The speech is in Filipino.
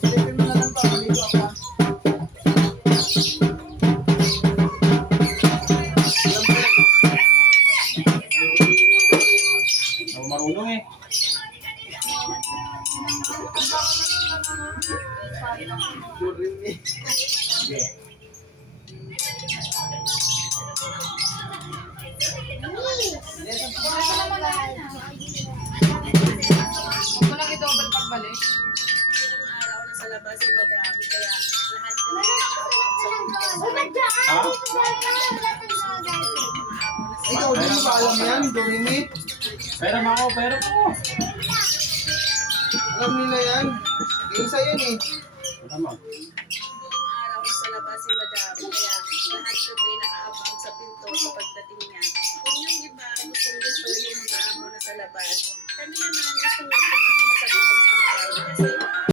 Silipin mo na lang pa, maligo ako. Ako marunong eh. Sige. Huwag mo lang i-double pagbalik. Ilang araw na sa labas si madami, kaya lahat na Ha? Ikaw din ba alam yan, Dominic? Pera mo ako, pera mo ako. Alam nila yan. Isa yan eh. Wala mo. Ilang araw na sa labas si madami, kaya lahat kami nakaabang sa pinto sa pagdating niya. Kung yung iba gustong-gusto yung mga amo na sa labas, kami naman gustong-gusto namin na sa bahay sa bahay. Kasi